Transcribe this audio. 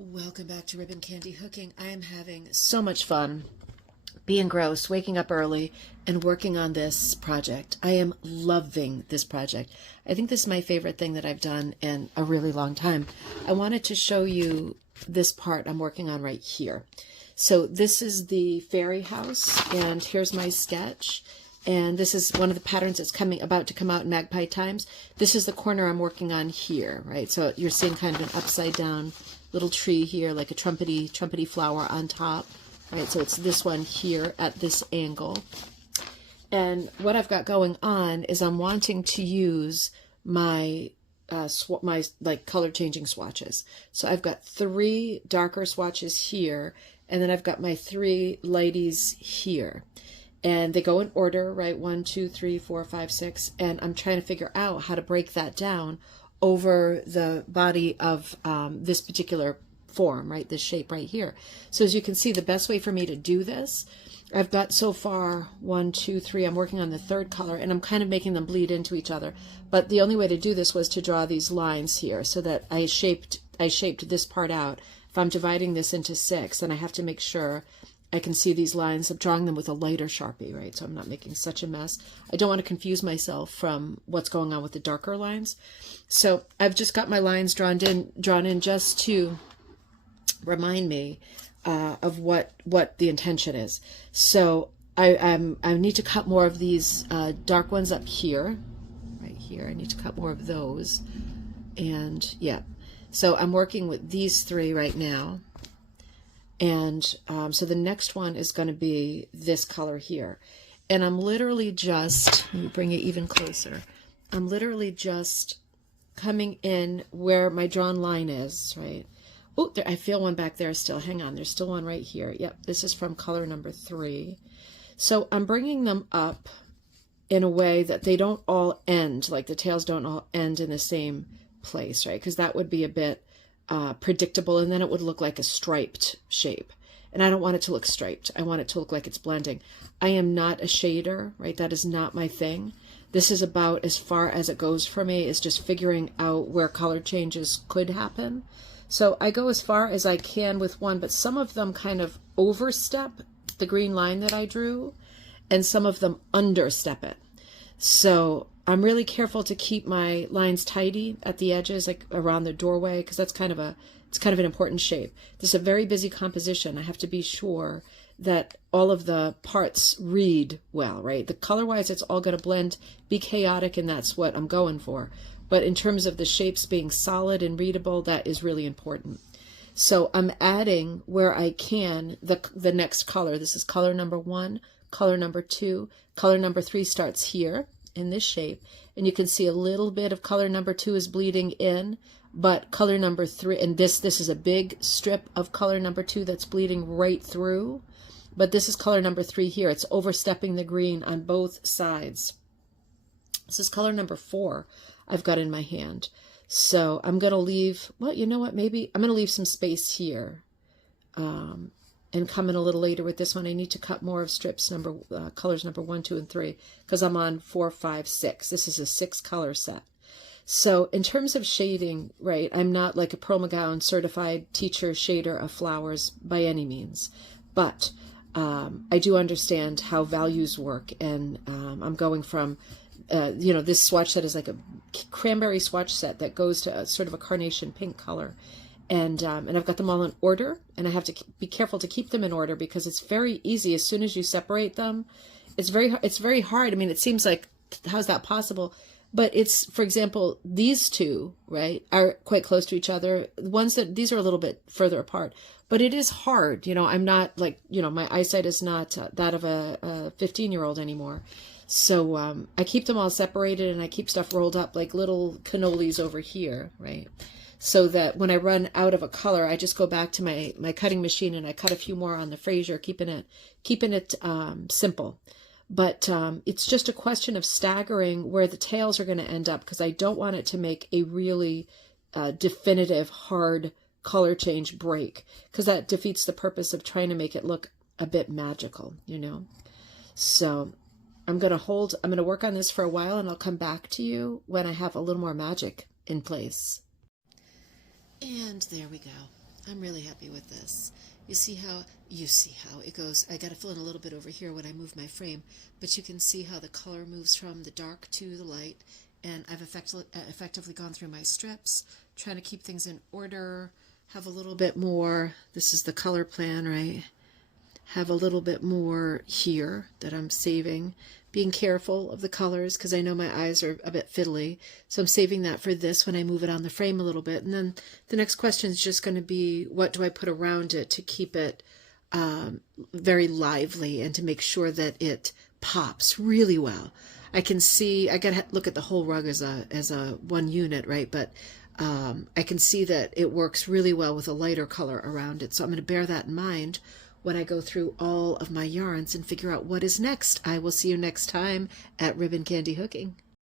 Welcome back to Ribbon Candy Hooking. I am having so much fun being gross, waking up early, and working on this project. I am loving this project. I think this is my favorite thing that I've done in a really long time. I wanted to show you this part I'm working on right here. So this is the fairy house, and here's my sketch. And this is one of the patterns that's about to come out in Magpie Times. This is the corner I'm working on here, right? So you're seeing kind of an upside down little tree here, like a trumpety flower on top, right? So it's this one here at this angle. And what I've got going on is I'm wanting to use my like color changing swatches. So I've got 3 darker swatches here, and then I've got my 3 lighties here. And they go in order, right? 1, 2, 3, 4, 5, 6. And I'm trying to figure out how to break that down over the body of this particular form, right? This shape right here. So as you can see, the best way for me to do this, I've got so far 1, 2, 3. I'm working on the 3rd color, and I'm kind of making them bleed into each other. But the only way to do this was to draw these lines here, so that I shaped this part out. If I'm dividing this into 6, then I have to make sure I can see these lines. I'm drawing them with a lighter Sharpie, right? So I'm not making such a mess. I don't want to confuse myself from what's going on with the darker lines. So I've just got my lines drawn in just to remind me of what the intention is. So I need to cut more of these dark ones up here, right here. I need to cut more of those. And yeah, so I'm working with these 3 right now. And so the next one is going to be this color here. And I'm literally just, let me bring it even closer. I'm literally just coming in where my drawn line is, right? Oh, I feel one back there still. Hang on, there's still one right here. Yep, this is from color number 3. So I'm bringing them up in a way that they don't all end, like the tails don't all end in the same place, right? Because that would be a bit predictable, and then it would look like a striped shape. And I don't want it to look striped. I want it to look like it's blending. I am not a shader, right? That is not my thing. This is about as far as it goes for me, is just figuring out where color changes could happen. So I go as far as I can with one, but some of them kind of overstep the green line that I drew, and some of them understep it. So I'm really careful to keep my lines tidy at the edges, like around the doorway, because that's kind of an important shape. This is a very busy composition. I have to be sure that all of the parts read well, right? The color-wise, it's all going to blend, be chaotic, and that's what I'm going for. But in terms of the shapes being solid and readable, that is really important. So I'm adding where I can the next color. This is color number 1, color number 2, color number 3 starts here in this shape, and you can see a little bit of color number 2 is bleeding in, but color number 3, and this is a big strip of color number 2 that's bleeding right through, but this is color number 3 here. It's overstepping the green on both sides. This is color number 4 I've got in my hand. So I'm going to leave, well, you know what, maybe I'm going to leave some space here and come in a little later with this one. I need to cut more of strips colors number 1, 2, and 3, because I'm on 4, 5, 6. This is a 6 color set. So in terms of shading, right, I'm not like a Pearl McGowan certified teacher shader of flowers by any means, but I do understand how values work, and I'm going from this swatch set is like a cranberry swatch set that goes to sort of a carnation pink color. And I've got them all in order, and I have to be careful to keep them in order, because it's very easy as soon as you separate them. It's very hard. I mean, it seems like, how's that possible? But it's, for example, these 2, right, are quite close to each other. These are a little bit further apart, but it is hard. I'm not like, my eyesight is not that of a 15-year-old anymore. So I keep them all separated, and I keep stuff rolled up like little cannolis over here, right? So that when I run out of a color, I just go back to my cutting machine and I cut a few more on the Fraser, keeping it simple. But it's just a question of staggering where the tails are going to end up, because I don't want it to make a really definitive, hard color change break, because that defeats the purpose of trying to make it look a bit magical, So I'm going to work on this for a while, and I'll come back to you when I have a little more magic in place. And there we go. I'm really happy with this. You see how it goes. I got to fill in a little bit over here when I move my frame, but you can see how the color moves from the dark to the light, and I've effectively gone through my strips, trying to keep things in order, have a little bit more. This is the color plan, right? Have a little bit more here that I'm saving, being careful of the colors because I know my eyes are a bit fiddly, so I'm saving that for this when I move it on the frame a little bit. And then the next question is just going to be, what do I put around it to keep it very lively and to make sure that it pops really well. I can see, I got to look at the whole rug as a one unit, right? But I can see that it works really well with a lighter color around it, so I'm going to bear that in mind when I go through all of my yarns and figure out what is next. I will see you next time at Ribbon Candy Hooking.